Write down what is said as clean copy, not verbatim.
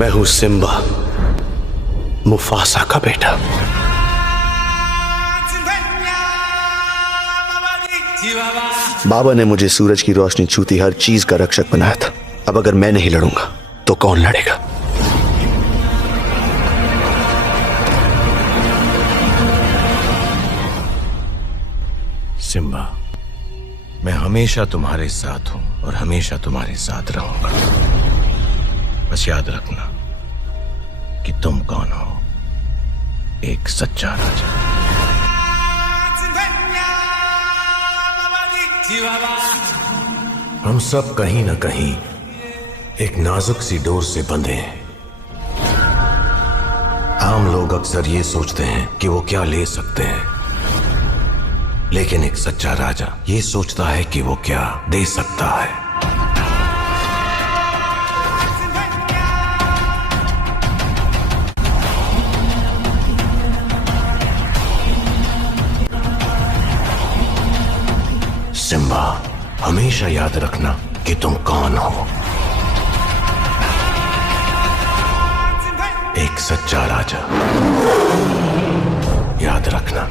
मैं हूं Simba, Mufasa का बेटा। बाबा ने मुझे सूरज की रोशनी छूती हर चीज का रक्षक बनाया था। अब अगर मैं नहीं लड़ूंगा तो कौन लड़ेगा? सिम्बा, मैं हमेशा तुम्हारे साथ हूं और हमेशा तुम्हारे साथ रहूंगा। बस याद रखना कि तुम कौन हो, एक सच्चा राजा। हम सब कहीं ना कहीं एक नाजुक सी डोर से बंधे हैं। आम लोग अक्सर ये सोचते हैं कि वो क्या ले सकते हैं, लेकिन एक सच्चा राजा ये सोचता है कि वो क्या दे सकता है। सिम्बा, हमेशा याद रखना कि तुम कौन हो, एक सच्चा राजा। याद रखना।